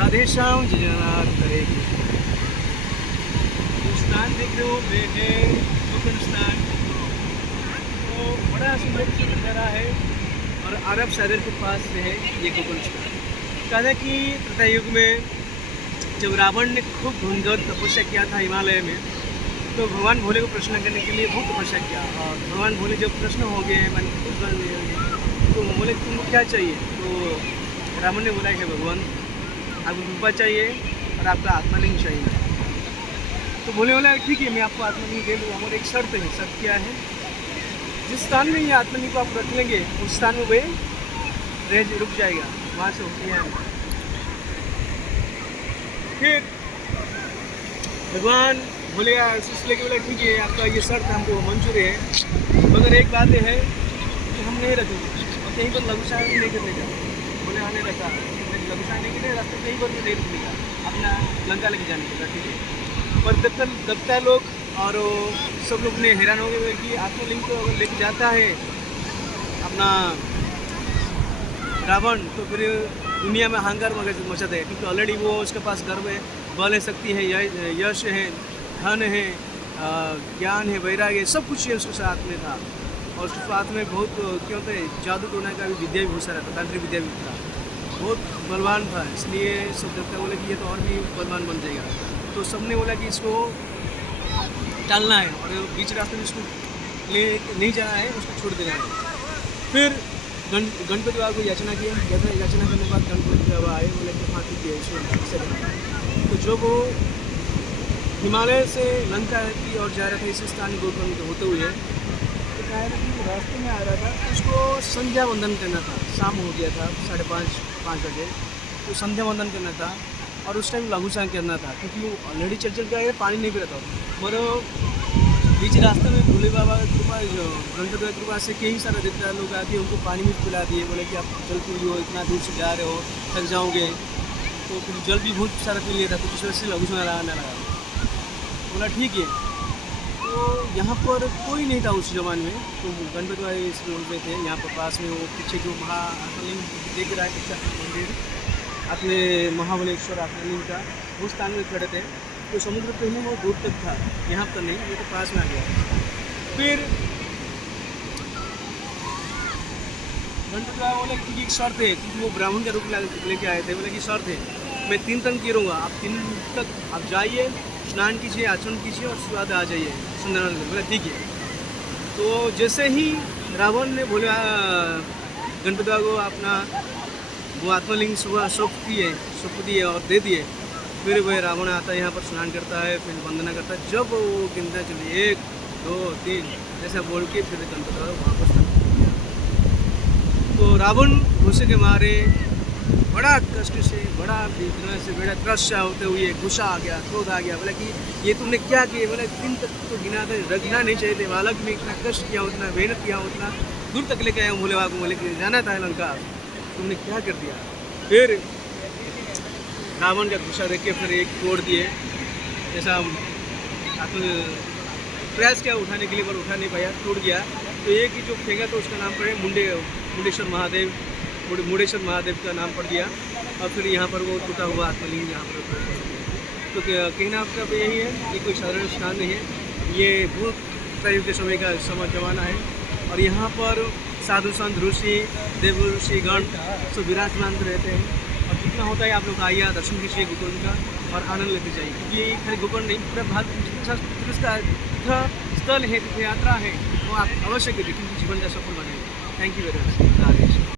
राधे श्याम जय जगन्नाथ हरे कृष्ण। जो स्थान देख रहे हो वे है गोकर्ण स्थान। तो बड़ा सुंदर नज़ारा है और अरब सागर के पास में है ये गोकर्ण स्थान। कहते हैं कि त्रेता युग में जब रावण ने खूब घनघोर तपस्या किया था हिमालय में, तो भगवान भोले को प्रश्न करने के लिए बहुत तपस्या किया। और भगवान भोले जब प्रश्न हो गए तो बोले तुमको क्या चाहिए? तो रावण ने बोला कि भगवान आपको रूपा चाहिए और आपका आत्मलिंग चाहिए। तो भोले बोला ठीक है मैं आपको आत्मलिंग दे दूँगा, और एक शर्त है। शर्त क्या है? जिस स्थान में ये आत्मलिंग को आप रख लेंगे उस स्थान में वे रुक जाएगा, वहाँ से उठने आएगा। फिर भगवान बोले इसलिए कि बोला ठीक है आपका ये शर्त हमको मंजूर है, मगर एक बात है कि हम नहीं रखेंगे और कहीं पर लघुचार भी नहीं करने का। बोले आने रखा लघुचार नहीं करने रास्ते कहीं पर भी नहीं रुकने का, अपना लंका लेके जाने का, ठीक है। पर देवता लोग और सब लोग ने हैरान हो गए कि आत्मलिंग को अगर लेके जाता है अपना रावण, तो फिर दुनिया में अहंकार मचाता है, क्योंकि ऑलरेडी वो उसके पास गर्व है, बल है, शक्ति है, यश है, धन है, ज्ञान है, वैराग्य है, सब कुछ है उसके साथ में था। और उसके साथ में बहुत क्यों होता है जादू टोना का भी विद्या भी बहुत सारा था, तांत्रिक विद्या भी था, बहुत बलवान था। इसलिए सब देवता बोले कि ये तो और भी बलवान बन जाएगा। तो सबने बोला कि इसको टालना है और बीच रास्ते में इसको ले नहीं जाना है, उसको छोड़ देना है। फिर गणपति बाबा को याचना किया। याचना करने के बाद गणपति बाबा आए, बोले कि हाँ ठीक है इसको। तो जब वो हिमालय से लंका की ओर जा रहा था इस स्थान गोकर्ण के होते हुए, तो क्या है कि रास्ते में आ रहा था, उसको संध्या वंदन करना था। शाम हो गया था 5:30 बजे, तो संध्या वंदन करना था और उस टाइम लघुचार करना था, क्योंकि वो ऑलरेडी चल के आए, पानी नहीं पीता था। और बीच रास्ते में भोले बाबा की कृपा, गणपति बाबा की कृपा से कई सारे देवता लोग आते हैं, उनको पानी भी पिला दिए। बोले कि आप जल पी लो, इतना दूर से जा रहे हो, थक जाओगे। तो फिर जल भी बहुत सारा पी लिया था, तो इस वजह से लघुचार लगाने लगा। बोला ठीक है। तो यहाँ पर कोई नहीं था उस जमाने में, तो गणपति बाबा इस रोड पे थे। यहाँ पर पास में वो पीछे जो महालिंग देख रहा है, पीछे मंदिर अपने महाबलेश्वर आत्मलिंग का, उस स्थान में खड़े थे। तो समुद्र कहीं वो दूर तक था, यहाँ पर नहीं, ये तो पास में आ गया। फिर गणपति बाबा बोले कि एक शर्त है, क्योंकि वो ब्राह्मण का रूप लेके आए थे। बोले कि शर्त है मैं 3 तक गिरूँगा, आप 3 तक आप जाइए, स्नान कीजिए, आचरण कीजिए और उसके बाद आ जाइए संध्यावंदन कर। बोला ठीक है। तो जैसे ही रावण ने बोला गणपति बाबा को अपना वो आत्मलिंग सुबह सौंप दिए और दे दिए, फिर वह रावण आता है, यहाँ पर स्नान करता है, फिर वंदना करता है। जब वो गिनता चलिए 1 2 3 ऐसा बोल के फिर गणपति बाबा वहाँ पर स्नान किया। तो रावण गुस्से के मारे बड़ा कष्ट से, बड़ा वेदना से, बड़ा त्रस्त होते हुए गुस्सा आ गया, क्रोध आ गया। बोला कि ये तुमने क्या किया? बोला 3 तक तो गिना था, रखना नहीं चाहिए थे, बालक में इतना कष्ट किया, उतना मेहनत किया, उतना दूर तक लेके आया भोले बाबा को, बोले कि जाना था लंका, तुमने क्या कर दिया? फिर रावण का गुस्सा देख के फिर एक तोड़ दिए, जैसा प्रयास किया उठाने के लिए, पर उठा नहीं पाया, टूट गया। तो एक ही जो फेंका तो उसका नाम पड़े मुंडेश्वर महादेव, मुंडेश्वर महादेव का नाम पड़ गया। और फिर यहाँ पर वो टूटा हुआ आत्मलिंग यहाँ पर। तो कहना आपका यही है, ये कोई साधारण स्थान नहीं है, ये भूत युग के समय का जमाना है। और यहाँ पर साधु संत, ऋषि, देव ऋषि गण सब विराजमान रहते हैं। और जितना होता है आप लोग आइए, दर्शन कीजिए गोकर्ण का और आनंद लेते जाइए, क्योंकि ये खाली गोकर्ण नहीं, पूरा भारत का स्थल है, तीर्थ यात्रा है, वो आप अवश्य करिए, क्योंकि जीवन का सफल बनेगा। Thank you very much.